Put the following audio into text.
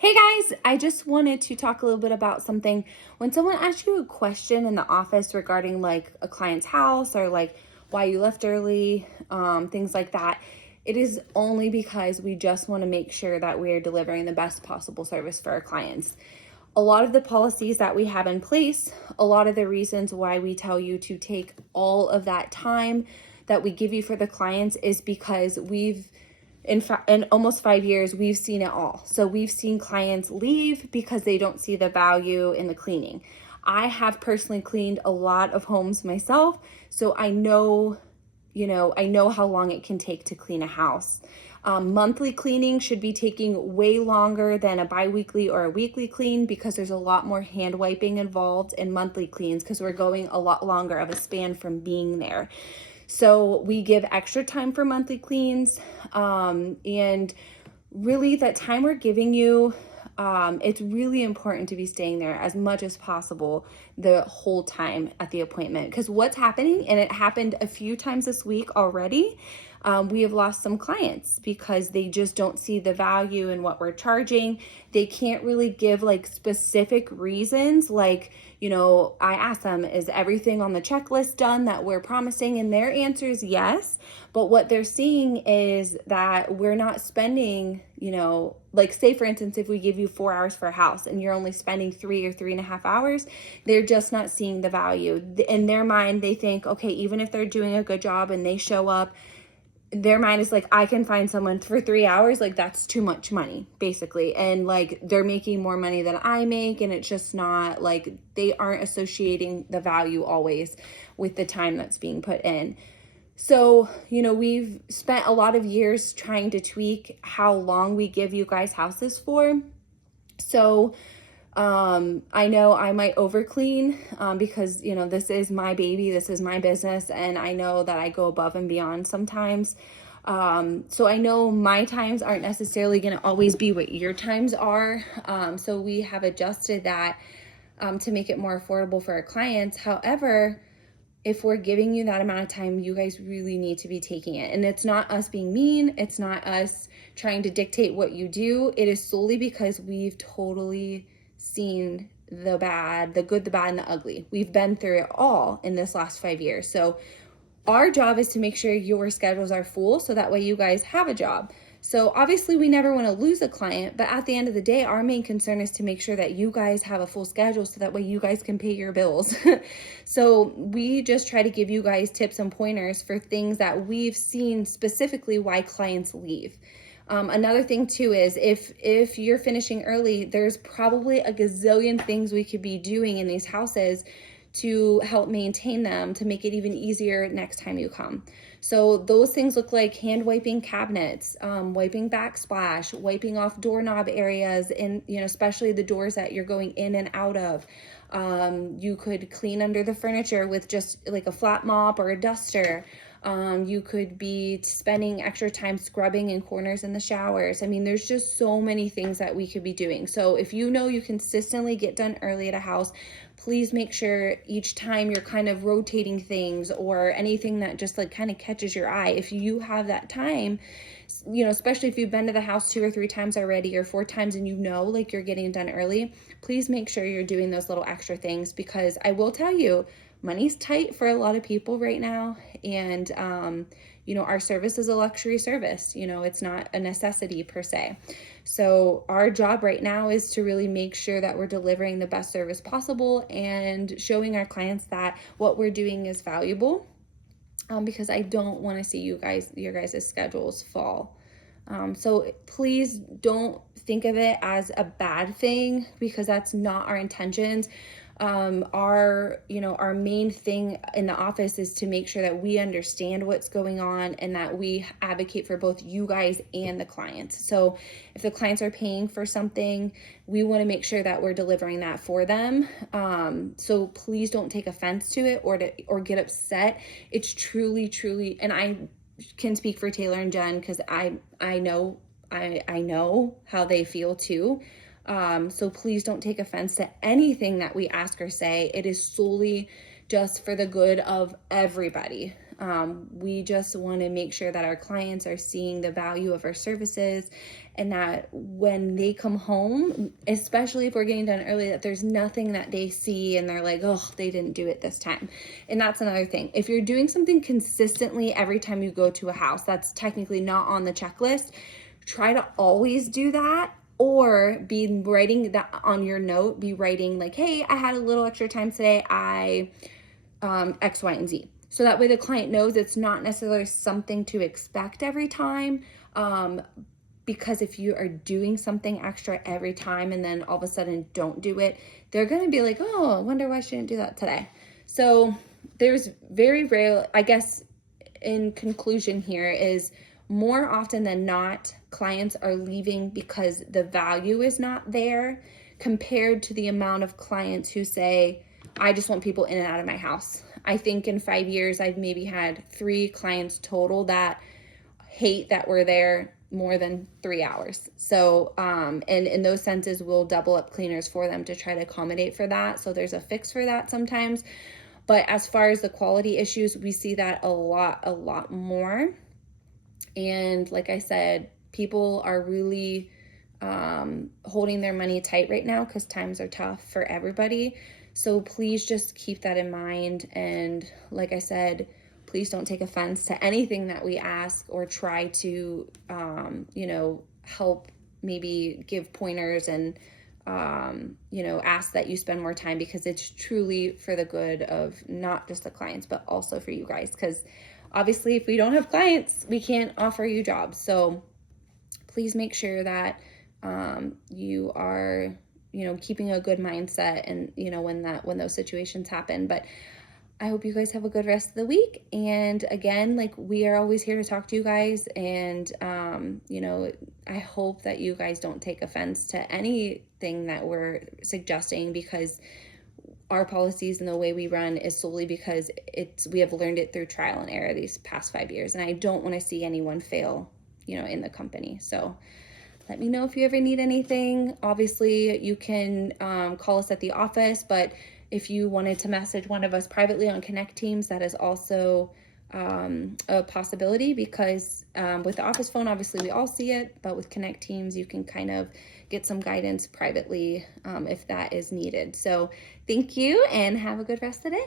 Hey guys, I just wanted to talk a little bit about something. When someone asks you a question in the office regarding like a client's house or like why you left early, things like that, it is only because we just want to make sure that we are delivering the best possible service for our clients. A lot of the policies that we have in place, a lot of the reasons why we tell you to take all of that time that we give you for the clients is because in almost 5 years, we've seen it all. So we've seen clients leave because they don't see the value in the cleaning. I have personally cleaned a lot of homes myself, so I know how long it can take to clean a house. Monthly cleaning should be taking way longer than a bi-weekly or a weekly clean because there's a lot more hand wiping involved in monthly cleans because we're going a lot longer of a span from being there. So we give extra time for monthly cleans, and really that time we're giving you, it's really important to be staying there as much as possible the whole time at the appointment. Because what's happening, and it happened a few times this week already, we have lost some clients because they just don't see the value in what we're charging. They can't really give like specific reasons. Like, I ask them, is everything on the checklist done that we're promising? And their answer is yes. But what they're seeing is that we're not spending, like say for instance, if we give you 4 hours for a house and you're only spending 3 or 3.5 hours, they're just not seeing the value. In their mind, they think, okay, even if they're doing a good job and they show up, their mind is like, I can find someone for 3 hours. Like that's too much money basically. And like, they're making more money than I make. And it's just not like, they aren't associating the value always with the time that's being put in. So, we've spent a lot of years trying to tweak how long we give you guys houses for. So, I know I might over clean, because, this is my baby, this is my business, and I know that I go above and beyond sometimes. So I know my times aren't necessarily going to always be what your times are. So we have adjusted that, to make it more affordable for our clients. However, if we're giving you that amount of time, you guys really need to be taking it. And it's not us being mean. It's not us trying to dictate what you do. It is solely because we've totally seen the bad, the good, the bad, and the ugly. We've been through it all in this last 5 years. So our job is to make sure your schedules are full so that way you guys have a job. So obviously we never want to lose a client, but at the end of the day, our main concern is to make sure that you guys have a full schedule so that way you guys can pay your bills. So we just try to give you guys tips and pointers for things that we've seen specifically why clients leave. Another thing too is if you're finishing early, there's probably a gazillion things we could be doing in these houses to help maintain them, to make it even easier next time you come. So those things look like hand wiping cabinets, wiping backsplash, wiping off doorknob areas, and especially the doors that you're going in and out of. You could clean under the furniture with just like a flat mop or a duster. You could be spending extra time scrubbing in corners in the showers. I mean, there's just so many things that we could be doing. So if you consistently get done early at a house, please make sure each time you're kind of rotating things or anything that just like kind of catches your eye. If you have that time, especially if you've been to the house 2 or 3 times already or 4 times and like you're getting done early, please make sure you're doing those little extra things, because I will tell you, money's tight for a lot of people right now. And, our service is a luxury service. It's not a necessity per se. So our job right now is to really make sure that we're delivering the best service possible and showing our clients that what we're doing is valuable, because I don't want to see your guys' schedules fall. So please don't think of it as a bad thing, because that's not our intentions. Our main thing in the office is to make sure that we understand what's going on and that we advocate for both you guys and the clients. So if the clients are paying for something, we want to make sure that we're delivering that for them. So please don't take offense to it or get upset. It's truly, and I can speak for Taylor and Jen because I know how they feel too. So please don't take offense to anything that we ask or say. It is solely just for the good of everybody. We just want to make sure that our clients are seeing the value of our services, and that when they come home, especially if we're getting done early, that there's nothing that they see and they're like, oh, they didn't do it this time. And that's another thing. If you're doing something consistently every time you go to a house, that's technically not on the checklist. Try to always do that, or be writing that on your note, be writing like, hey, I had a little extra time today, I X, Y, and Z. So that way the client knows it's not necessarily something to expect every time. Because if you are doing something extra every time and then all of a sudden don't do it, they're going to be like, oh, I wonder why she didn't do that today. So there's very rare, I guess, in conclusion here is, more often than not, clients are leaving because the value is not there, compared to the amount of clients who say, I just want people in and out of my house. I think in 5 years, I've maybe had 3 clients total that hate that we're there more than 3 hours. So, and in those senses, we'll double up cleaners for them to try to accommodate for that. So there's a fix for that sometimes. But as far as the quality issues, we see that a lot more. And like I said, people are really holding their money tight right now because times are tough for everybody. So please just keep that in mind. And like I said, please don't take offense to anything that we ask, or try to, help maybe give pointers and, ask that you spend more time, because it's truly for the good of not just the clients, but also for you guys. Because obviously, if we don't have clients, we can't offer you jobs. So please make sure that you are, keeping a good mindset, and, when those situations happen. But I hope you guys have a good rest of the week. And again, like, we are always here to talk to you guys. And, I hope that you guys don't take offense to anything that we're suggesting, because our policies and the way we run is solely because we have learned it through trial and error these past 5 years. And I don't want to see anyone fail, in the company. So let me know if you ever need anything. Obviously, you can call us at the office, but if you wanted to message one of us privately on Connect Teams, that is also a possibility, because with the office phone, obviously we all see it, but with Connect Teams, you can kind of get some guidance privately if that is needed. So thank you, and have a good rest of the day.